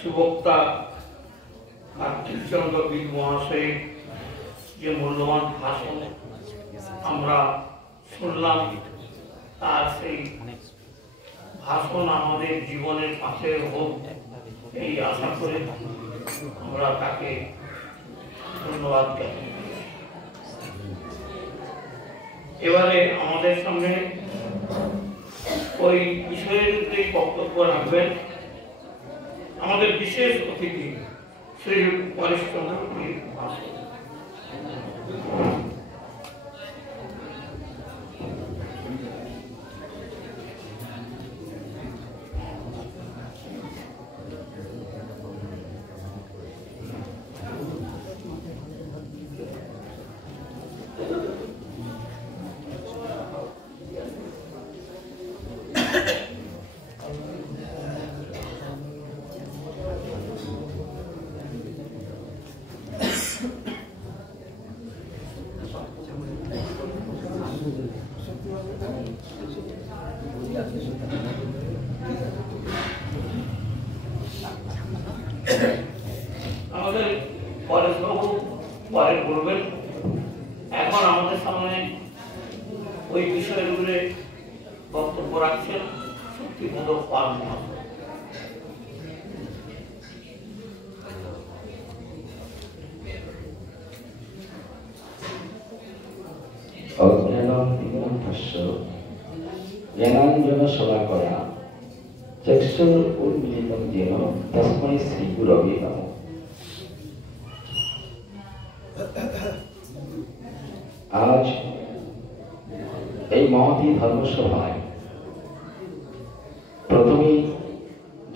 সুবক্তা কার্তিক চন্দ্র বিদ মহাশয়ের যে মূল্যবান ভাষণ আমরা শুনলাম, তার সেই ভাষণ আমাদের জীবনের পাশে হোক এই আশা করে আমরা তাকে ধন্যবাদ জানাই। এবারে আমাদের সামনে ওই বিষয়ের উপরে বক্তব্য রাখবেন আমাদের বিশেষ অতিথি শ্রী পরেশচন্দ্র বিদ মহাশয়। আমাদের পরেশবাবু পরে বলবেন। এখন আমাদের সামনে ওই বিষয়ের উপরে বক্তব্য রাখছেন শক্তিপদ পাল মহাশয়। জ্ঞানাঞ্জন শলাকয়া চক্ষুरुन्मीलितं येन तस्मै श्री गुरवे नमः। आज এই মহতী ধর্মসভায় প্রথমেই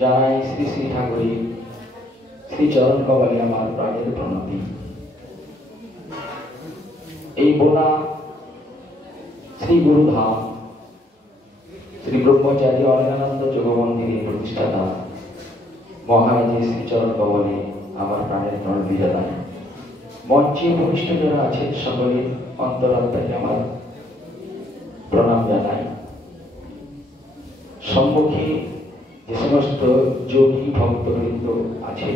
জানাই শ্রী শ্রী ঠাকুরের শ্রী চরণ কমলে আমার প্রাণের প্রণতি। এই বোনা শ্রী গুরুধাম শ্রী ব্রহ্মচারী অরণ্যানন্দ যোগ মন্দিরের প্রতিষ্ঠাতা মহারাজের শ্রীচরণ কমলে আমার প্রাণের প্রণতি জানাই। মঞ্চে ভূমিষ্ঠ যারা আছেন সকলের অন্তরাত্মাকে আমার প্রণাম জানাই। সম্মুখে যে সমস্ত যোগী ভক্তবৃন্দ আছে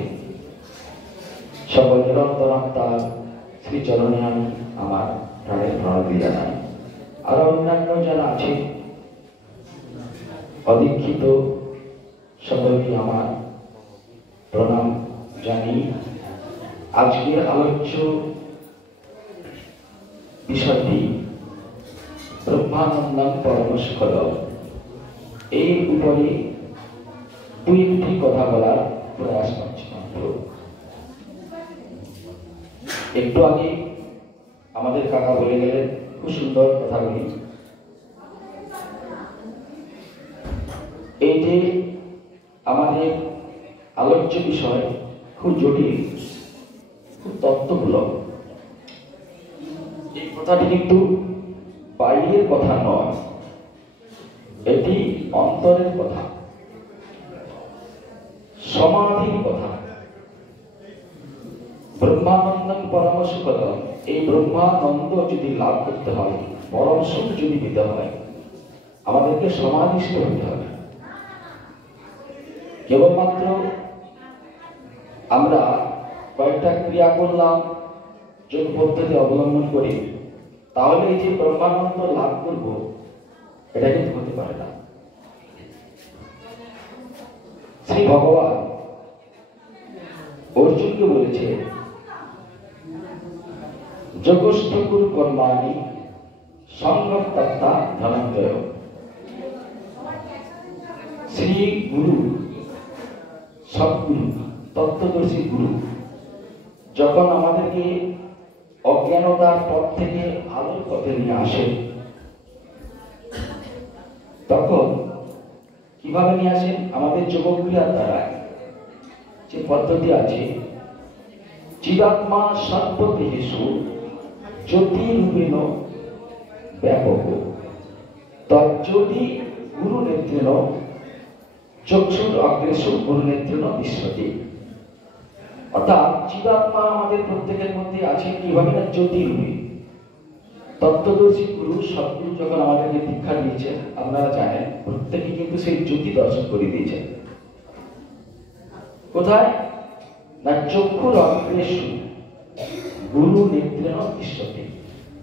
সকলের অন্তরাত্মার শ্রীচরণে আমি আমার প্রাণের প্রণতি জানাই। আর অন্যান্য যারা আছে অদীক্ষিত সকলকে আমার প্রণাম জানি। আজকের আলোচ্য বিষয়টি ব্রহ্মানন্দং পরমসুখদম। এই উপরে দুই একটি কথা বলার প্রয়াস করছি মাত্র। একটু আগে আমাদের কাকা বলে গেলেন খুব সুন্দর কথাগুলি। এই যে আমাদের আলোচ্য বিষয় খুব জটিল, খুব তত্ত্বমূলক। এই কথাটি কিন্তু বাইরের কথা নয়, এটি অন্তরের কথা, সমাধির কথা। ব্রহ্মানন্দং পরম সুখদম। এই ব্রহ্মানন্দ যদি লাভ করতে হয়, পরম সুখ যদি পেতে হয়, আমাদেরকে সমাধিস্থ হতে হবে। কেবলমাত্র আমরা কয়েকটা ক্রিয়া করলাম যোগ পদ্ধতি অবলম্বন করে তাহলে এই যে ব্রহ্মানন্দ লাভ করব এটা কিন্তু হতে পারে না। শ্রী ভগবান অর্জুনকে বলেছে যোগস্থকুর কর্মাণি সংগম তত্তা ধনঞ্জয়। শ্রী গুরু, সদ্গুরু, তত্ত্বদর্শী গুরু যখন আমাদেরকে অজ্ঞানতার পথ থেকে আলোর পথে নিয়ে আসে, তখন কিভাবে নিয়ে আসেন? আমাদের যোগক্রিয়ার দ্বারা যে পদ্ধতি আছে, জীবাত্মা সর্বদেহেষু জ্যোতিরূপেণ ব্যাপক তজ্জ্যোতি গুরু নেত্রেণ চক্ষুর অগ্রেষু গুরু নেত্রেণ দৃশ্যতে। অর্থাৎ জীবাত্মা আমাদের প্রত্যেকের মধ্যে আছে কিভাবে না জ্যোতিরূপে। তত্ত্বদর্শী গুরু সদ্গুরু যখন আমাদেরকে দীক্ষা দিয়েছেন, আপনারা জানেন প্রত্যেকে কিন্তু সেই জ্যোতি দর্শন করে দিয়েছেন। কোথায়? না চক্ষুর অগ্রেষু গুরু নেত্রেণ দৃশ্যতে।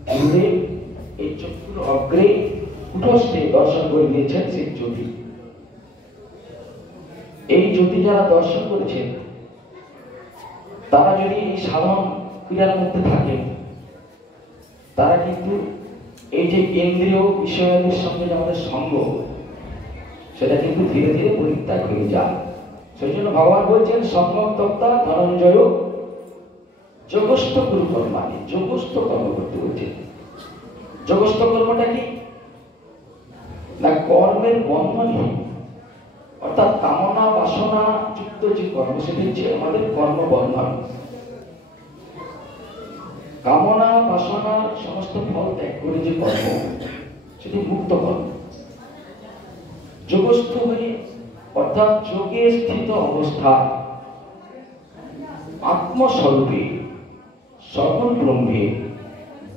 গুরুদেব এই চক্ষুর অগ্রে কুটস্থে দর্শন করে দিয়েছেন সেই জ্যোতি। এই জ্যোতি যারা দর্শন করেছেন তারা যদি এই সাধন ক্রিয়ার মধ্যে থাকে, তারা কিন্তু এই যে ইন্দ্রিয় বিষয়ের সঙ্গে আমাদের সঙ্গ, সেটা কিন্তু ধীরে ধীরে পরিত্যাগ হয়ে যায়। সেই জন্য ভগবান বলছেন সম্যক তক্তা ধনঞ্জয় যোগস্থ গুরু কর্মাণি, যোগস্থ কর্ম করতে বলছেন। যোগস্থ কর্মটা কি? না কর্মের বন্ধনহীন, অর্থাৎ কামনা বাসনা যুক্ত যে কর্ম, সেটা হচ্ছে আমাদের কর্মবন্ধন। কামনা বাসনার সমস্ত ফল ত্যাগ করে যে কর্ম, সেটি মুক্ত কর্ম। যোগস্থ হয়ে অর্থাৎ যোগে স্থিত অবস্থা, আত্মস্বরূপে সকল ব্রহ্মে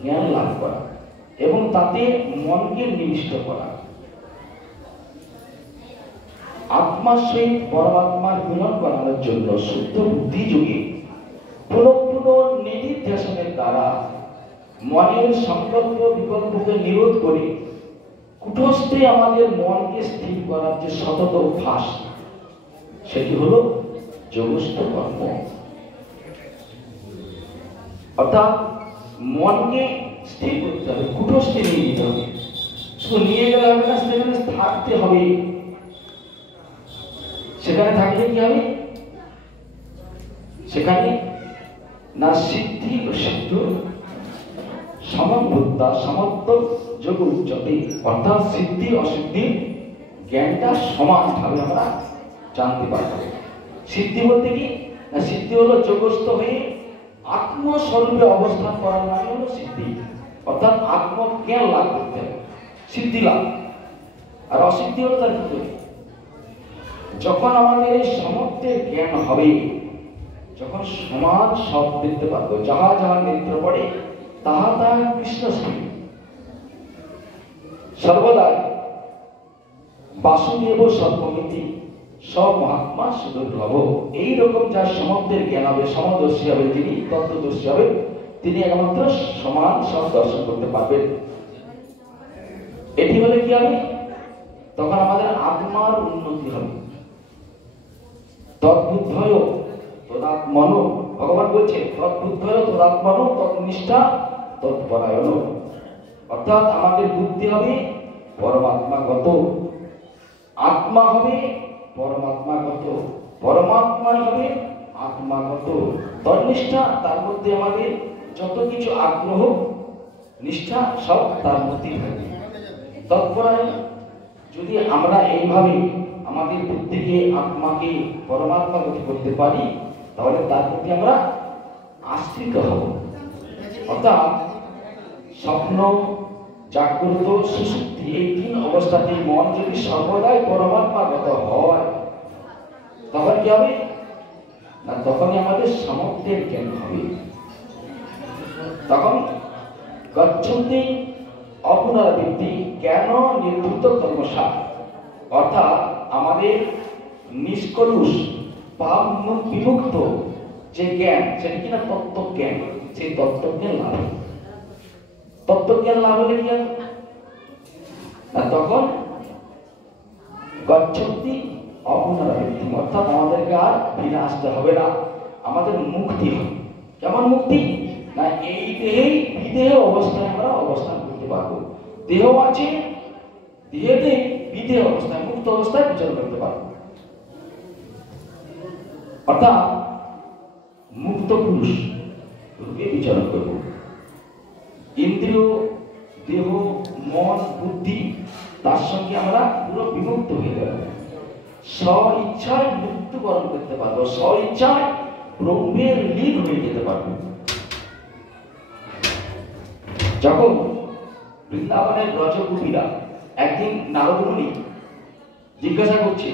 জ্ঞান লাভ করা এবং তাতে মনকে নিবিষ্ট করা, আত্মার সহিত পরমাত্মার মিলন করানোর জন্য শুদ্ধ বুদ্ধি যোগে পুনঃ পুনঃ নিধিধ্যাসনের দ্বারা মনের সংকল্প বিকল্পকে নিরোধ করে কুটস্থে আমাদের মনকে স্থির করার যে সতত অভ্যাস, সেটি হলো যোগস্থ কর্ম। অর্থাৎ মনকে স্থির করতে হবে, কুটস্থে নিয়ে যেতে হবে। শুধু নিয়ে গেলে হবে না, সেখানে থাকতে হবে। সেখানে থাকলে কি হবে? সেখানে না সিদ্ধি ও সিদ্ধ সমবুদ্ধা সমত্ব যোগ উচ্চতে, অর্থাৎ সিদ্ধি অসিদ্ধি জ্ঞানটা সমানভাবে আমরা জানতে পারব। সিদ্ধি বলতে কি? না সিদ্ধি হলো যোগস্থ হয়ে আত্মস্বরূপে অবস্থান করার মানে হলো সিদ্ধি, অর্থাৎ আত্মজ্ঞান লাভ করতে হবে, সিদ্ধি লাভ। আর অসিদ্ধি হলো তার কি? যখন আমাদের এই সমত্বের জ্ঞান হবে, যখন সমান সব দেখতে পারবো, যাহা যাহা নেত্র পড়ে তাহা তাহা কৃষ্ণ স্বরূপ, সর্বদাই বাসুদেব সর্বমিতি সব মহাত্মা সুদুর্লভ। এইরকম যার সমত্বের জ্ঞান হবে, সমদর্শী হবে, যিনি তত্ত্বদর্শী হবে, তিনি একমাত্র সমান সব দর্শন করতে পারবেন। এটি হলে কি হবে? তখন আমাদের আত্মার উন্নতি হবে। তদ্বুদ্ধয় তদাত্মন, ভগবান বলছে তদ্বুদ্ধয় তদাত্মন তৎনিষ্ঠা তৎপরায়ণ, অর্থাৎ আমাদের বুদ্ধি হবে পরমাত্মাগত, আত্মা হবে পরমাত্মাগত, পরমাত্মাই হবে আত্মাগত। তন্নিষ্ঠা, তার মধ্যে আমাদের যত কিছু আগ্রহ নিষ্ঠা সব তার মধ্যেই থাকে। তৎপরায়ণ, যদি আমরা এইভাবে আমাদের বুদ্ধিকে আত্মাকে পরমাত্মা গতি করতে পারি, তাহলে তার প্রতি আমরা আশ্রিত হব। অর্থাৎ স্বপ্ন, জাগ্রত, সুষুপ্তি, এই তিন অবস্থাতে মন যদি সর্বদাই পরমাত্মাগত হয়, তখন কি হবে? না তখনই আমাদের সমত্বের জ্ঞান হবে। তখন গচ্ছন্তি অপুনরাবৃত্তি জ্ঞান নির্ভূত কর্মসা, অর্থাৎ আমাদের নিষ্কলুষ পাপ বিমুক্ত যে জ্ঞান, সেটা কিনা তত্ত্বজ্ঞান, সেই তত্ত্বজ্ঞান লাভ। তত্ত্বজ্ঞান লাভ হলে কি হবে? তখন গচ্ছন্তি অপুনরাবৃত্তি, অর্থাৎ আমাদেরকে আর ফিরে আসতে হবে না, আমাদের মুক্তি হবে। কেমন মুক্তি? না এই দেহেই বিদেহ অবস্থায় আমরা অবস্থান করতে পারবো। দেহ আছে, দেহেতে বিদেহ অবস্থায় মুক্ত অবস্থায় বিচরণ করতে পারবো। অর্থাৎ মুক্ত পুরুষ রূপে বিচরণ করব। ইন্দ্রিয়, দেহ, মন, বুদ্ধি তার সঙ্গে আমরা পুরো বিমুক্ত হয়ে গেল। স্ব ইচ্ছায় মৃত্যুবরণ করতে পারবো, স্ব ইচ্ছায় ব্রহ্মের লীন হয়ে যেতে পারবো। যখন বৃন্দাবনের ব্রজগোপীরা একদিন নারদ মুনি জিজ্ঞাসা করছে,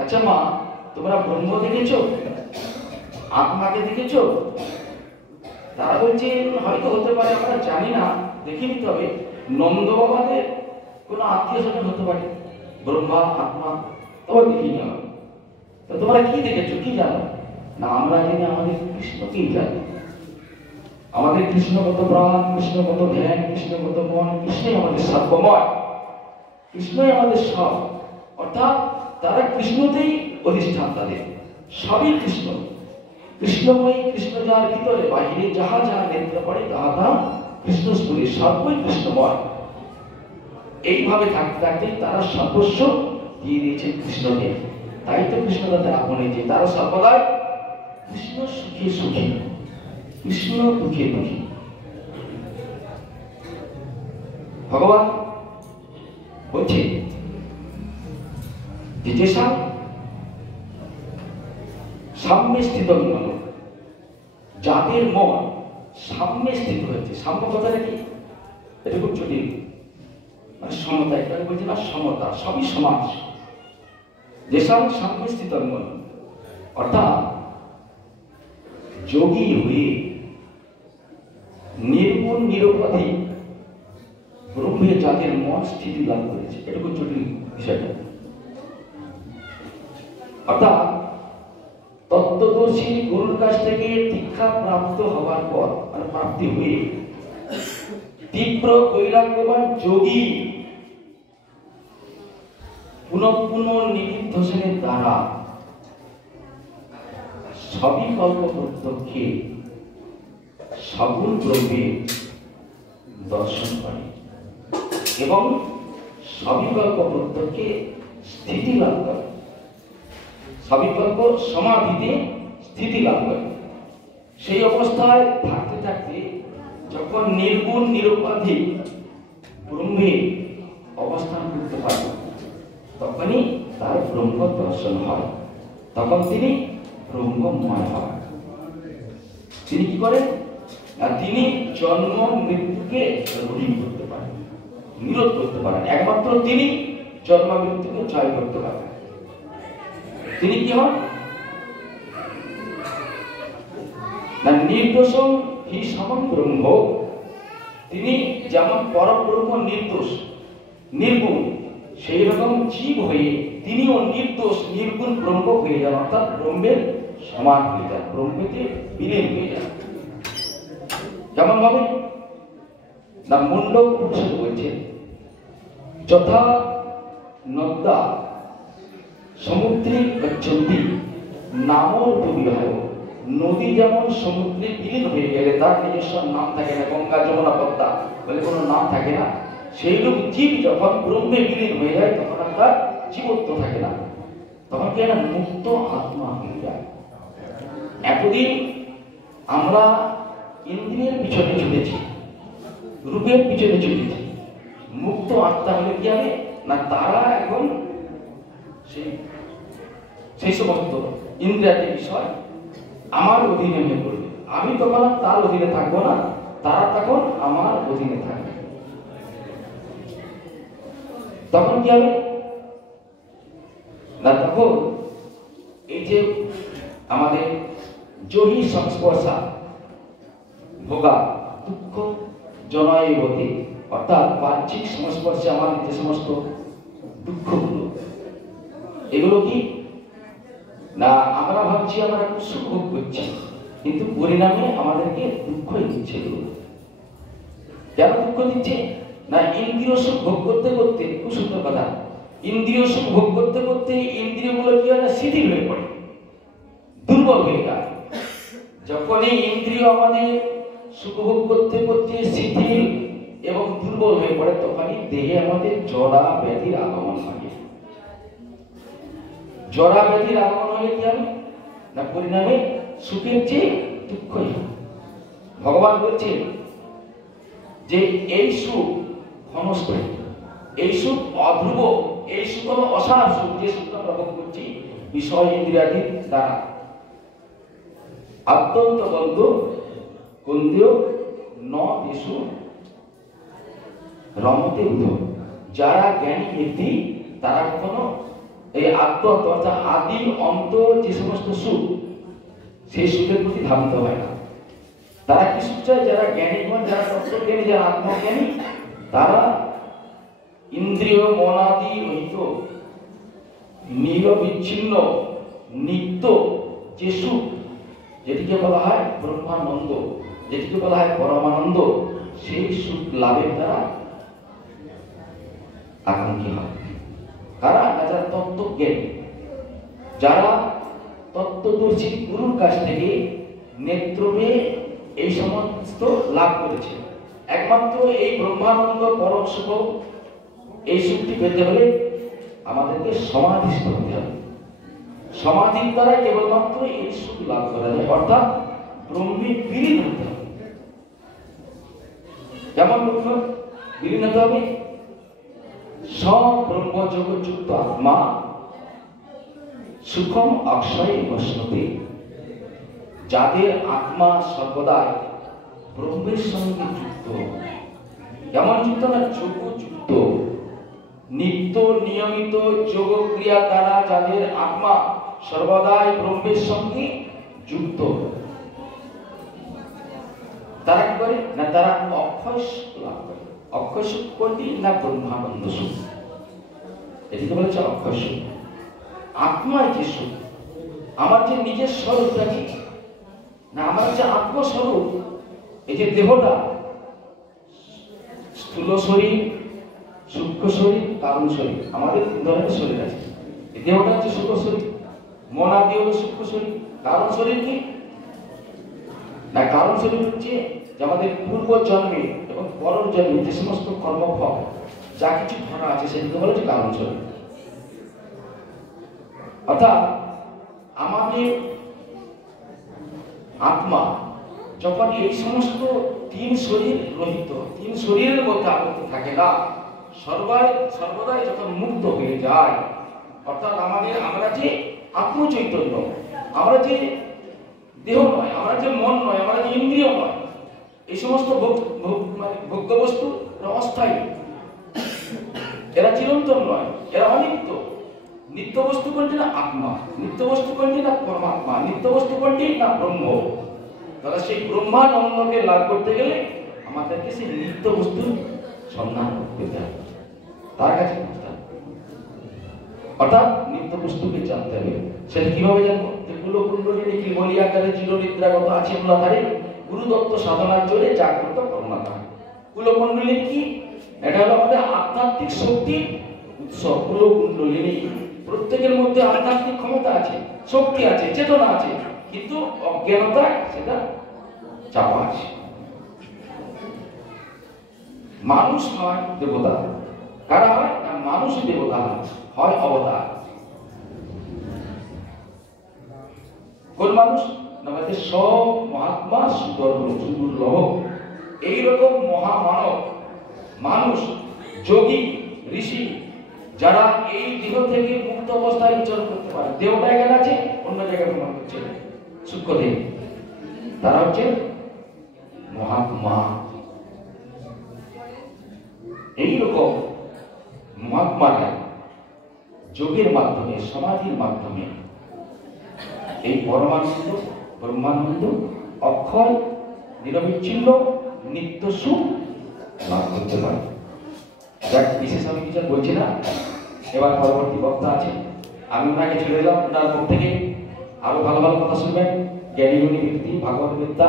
আচ্ছা মা, তোমরা ব্রহ্ম দেখেছো, আত্মাকে দেখেছো? তারা বলছে হয়তো হতে পারে, আমরা জানি না, দেখিনি, তবে নন্দ বাবাদের কোনো আত্মীয় স্বজন হতে পারে, ব্রহ্মা আত্মা, তবে দেখিনি। তো তোমরা কি দেখেছো, কি জানো? না আমরা জানি আমাদের কৃষ্ণকেই জানি। আমাদের কৃষ্ণগত প্রাণ, কৃষ্ণগত ধ্যান, কৃষ্ণগত মন, কৃষ্ণই আমাদের সর্বময়, কৃষ্ণই আমাদের সব। অর্থাৎ তারা কৃষ্ণতেই অধিষ্ঠান, তাদের সবই কৃষ্ণ। কৃষ্ণময়ী, কৃষ্ণ যার ভিতরে বাহিরে যাহা যাহা নেত্র পড়ে তাহা তাহা কৃষ্ণ স্ফুরে, সর্বই কৃষ্ণময়। এইভাবে থাকতে থাকতে তারা সর্বস্ব দিয়ে দিয়েছেন কৃষ্ণকে। তাই তো কৃষ্ণ তাদের আপনে, যে তারা সর্বদাই কৃষ্ণ সুখে সুখী, কৃষ্ণ দুঃখে দুঃখী। ভগবান বলছে যে যেসব সাম্যে স্থিত মন, যাদের মন সাম্যে স্থিত হয়েছে। সাম্য কথাটা কি? এটা খুব জটিল, মানে সমতা। এটা বলছি না, সমতা, সবই সমাজ। যেসব সাম্যে স্থিত মন, অর্থাৎ যোগী হয়ে নির্গুণ নিরপরাধী ব্রহ্মে যাদের মন স্থিতি লাভ করেছে। এটা খুব জটিল বিষয়টা। অর্থাৎ তত্ত্বদর্শী গুরুর কাছ থেকে দীক্ষা প্রাপ্ত হওয়ার পর, মানে প্রাপ্তি হয়ে তীব্র বৈরাগ্যবান যোগী পুনঃ পুনঃ নিবিদ্ধসনের দ্বারা সবিকল্প প্রত্যক্ষে সগুণ ব্রহ্মে দর্শন করে এবং সবিকল্প প্রত্যক্ষে স্থিতি লাভ করে, সবিকল্প সমাধিতে স্থিতি লাভ করে। সেই অবস্থায় থাকতে থাকতে যখন নির্গুণ নিরুপাধি ব্রহ্মে অবস্থান করতে পারে, তখনই তার ব্রহ্ম দর্শন হয়, তখন তিনি ব্রহ্মময় হয়। তিনি কি করেন? তিনি জন্ম মৃত্যুকে রোধ করতে পারেন, নিরোধ করতে পারেন। একমাত্র তিনি জন্ম মৃত্যুকে জয় করতে পারেন। তিনি কি হন? না নির্দোষং হি সমম ব্রহ্ম। তিনি যেমন পরব্রহ্ম নির্দোষ নির্গুণ, সেই রকম জীব হয়ে তিনিও নির্দোষ নির্গুণ ব্রহ্ম হয়ে যান, অর্থাৎ ব্রহ্মের সমান হয়ে যান, ব্রহ্মেতে বিলীন হয়ে যান। কেমন ভাবে? না মুন্ডক উপনিষদ বলছে যথা নদ্যা সমুদ্রে গচ্ছন্তি নামোর্ধবিলয়। নদী যেমন সমুদ্রে বিলীন হয়ে গেলে তার নিজস্ব নাম থাকে না, গঙ্গা যমুনা পদ্মা বলে কোনো নাম থাকে না, সেইরূপ জীব যখন ব্রহ্মে বিলীন হয়ে যায় তখন আর তার জীবত্ব থাকে না, তখন কি না মুক্ত আত্মা হয়ে যায়। এতদিন আমরা ইন্দ্রিয়ের পিছনে ছুটেছি, রূপের পিছনে ছুটেছি। মুক্ত আত্মা হলে কি হবে? না তারা এখন সেই সমস্ত ইন্দ্রিয়াদি বিষয় আমার অধীনে হয়ে পড়বে। আমি তখন আর তার অধীনে থাকবো না, তারা তখন আমার অধীনে থাকবে। তখন কি হবে? না তখন এই যে আমাদের জহি সংস্পর্শা ভোগা দুঃখ জনয়বতী, অর্থাৎ বাহ্যিক সংস্পর্শে আমাদের যে সমস্ত দুঃখগুলো, এগুলো কি না আমরা ভাবছি আমরা সুখ ভোগ করছি, কিন্তু পরিণামে আমাদেরকে দুঃখই দিচ্ছে। কেন দুঃখ দিচ্ছে? না ইন্দ্রিয় সুখ ভোগ করতে করতে, খুব সুন্দর কথা, ইন্দ্রিয় সুখ ভোগ করতে করতে ইন্দ্রিয়গুলো কি হয় না শিথিল হয়ে পড়ে, দুর্বল হয়ে যায়। যখনই ইন্দ্রিয় আমাদের সুখ ভোগ করতে করতে শিথিল এবং দুর্বল হয়ে পড়ে, তখনই দেহে আমাদের জরা ব্যাধির আগমন হয়। জরা ব্যাধির আগমন হলে কি হবে? না পরিণামে সুখের চেয়ে দুঃখই। ভগবান বলছেন যে এই সুখ ক্ষণস্থায়ী, এই সুখ অধ্রুব, এই সুখ হলো অসার সুখ, যে সুখ আমরা ভোগ করছি বিষয় ইন্দ্রিয়াদির দ্বারা। আত্যন্ত বন্ধ কুন্দেয় ন দেশু রমতে উদ্ধ। যারা জ্ঞানী ব্যক্তি তারা কখনো এই আত্মত্ব অর্থাৎ আদি অন্ত যে সমস্ত সুখ, সেই সুখের প্রতি ধাবিত হয় না। তারা কি সুখ চায়? যারা জ্ঞানীগণ, যারা তত্ত্বজ্ঞানী, যারা আত্মজ্ঞানী, তারা ইন্দ্রিয় মনাদি রহিত নিরবিচ্ছিন্ন নিত্য যে সুখ, যেটিকে বলা হয় ব্রহ্মানন্দ, যেটিকে বলা হয় পরমানন্দ, সেই সুখ লাভের দ্বারা আকাঙ্ক্ষী হয় কারা? যারা তত্ত্বজ্ঞানী, যারা তত্ত্বদর্শী গুরুর কাছ থেকে নেত্রমে এই সমস্ত লাভ করেছে। একমাত্র এই ব্রহ্মানন্দ পরম সুখ, এই সুখটি পেতে হলে আমাদেরকে সমাধিস্থ হতে হবে। সমাধির দ্বারা কেবলমাত্র এই সুখ লাভ করা যায়, অর্থাৎ ব্রহ্মে বিলীন হতে হবে। কেমন বিলীন হতে হবে? সব্রহ্মযোগযুক্ত আত্মা সুখম অক্ষয় বসতে, যাদের আত্মা সর্বদাই ব্রহ্মের সঙ্গে যুক্ত। কেমন যুক্ত? না যোগযুক্ত, নিত্য নিয়মিত যোগ ক্রিয়া দ্বারা যাদের আত্মা সর্বদাই ব্রহ্মের সঙ্গে যুক্ত, তারা কি করে? না তারা অক্ষয় সুখ লাভ করে। অক্ষয় সুখ কোনটি? না ব্রহ্মানন্দ সুখ, এটিকে বলেছে অক্ষয় সুখ। আত্মার যে সুখ, আমার যে নিজের স্বরূপটা কি না, আমার যে আত্মস্বরূপ, এই যে দেহটা, স্থূল শরীর, সূক্ষ্ম শরীর, কারণ শরীর, আমাদের তিন ধরনের শরীর আছে। এই দেহটা হচ্ছে সূক্ষ্ম শরীর, মন আদি হলো সূক্ষ্ম শরীর। কারণ শরীর কি না? কারণ শরীর হচ্ছে যে আমাদের পূর্ব জন্মে এবং পরের জন্মে যে সমস্ত কর্মফল যা কিছু ধরা আছে সেগুলো বলে যে কারণ শরীর। অর্থাৎ আমাদের আত্মা যখন এই সমস্ত তিন শরীর রহিত, তিন শরীরের মধ্যে আবদ্ধ থাকে না, সর্বদাই যখন মুক্ত হয়ে যায়, অর্থাৎ আমরা যে আত্মচৈতন্য, আমরা যে দেহ নয়, আমরা যে মন নয়, আমরা যে ইন্দ্রিয় নয়, এই সমস্ত ভোগ্য বস্তু অস্থায়ী, এরা চিরন্তন নয়, এরা অনিত্য। নিত্য বস্তু কোনটি? না আত্মা। নিত্য বস্তু কোনটি? না পরমাত্মা। নিত্য বস্তু কোনটি? না ব্রহ্ম। তাহলে সেই ব্রহ্মানন্দকে লাভ করতে গেলে আমাদেরকে সেই নিত্য বস্তুর সন্ধান করতে হবে, তার কাছে পৌঁছতে হবে। অর্থাৎ নিত্য বস্তুকে জানতে হবে। সেটা কিভাবে জানবো? যে কুলকুণ্ডলিনী কি বলি আকারে চিরনিদ্রাগত আছে মূলাধারে, গুরুদত্ত সাধনার জোরে জাগ্রত করুণাধার। কুলকুণ্ডলিনী কি? এটা হলো আমাদের আধ্যাত্মিক শক্তির উৎস। কুলকুণ্ডলিনী, প্রত্যেকের মধ্যে আধ্যাত্মিক ক্ষমতা আছে, শক্তি আছে, চেতনা আছে, কিন্তু অজ্ঞানতায় সেটা চাপা আছে। মানুষ হয় দেবতা, কারা হয় না? মানুষ দেবতা হয় অবতার। কোন মানুষ? না আমাদের সব মহাত্মা সুদুর্লভ। এইরকম মহামানব মানুষ, যোগী, ঋষি, যারা এই দেহ থেকে মুক্ত অবস্থায় বিচরণ করতে পারে, দেহটা এখানে আছে, অন্য জায়গায় ভ্রমণ করছে সূক্ষ্ম দেহ, তারা হচ্ছে মহাত্মা। এইরকম মহাত্মারা যোগের মাধ্যমে, সমাধির মাধ্যমে এই পরমানন্দ, ব্রহ্মানন্দ, অক্ষয়, নিরবিচ্ছিন্ন নিত্য সুখ লাভ করতে পারে। যাক, বিশেষ আমি কিছু বলছি না, এবার পরবর্তী বক্তা আছে, আমি ওনাকে ছেড়ে দিলাম। ওনার মুখ থেকে আরো ভালো ভালো কথা শুনবেন। জ্ঞানী গুণী ব্যক্তি, ভাগবত বিদ্যা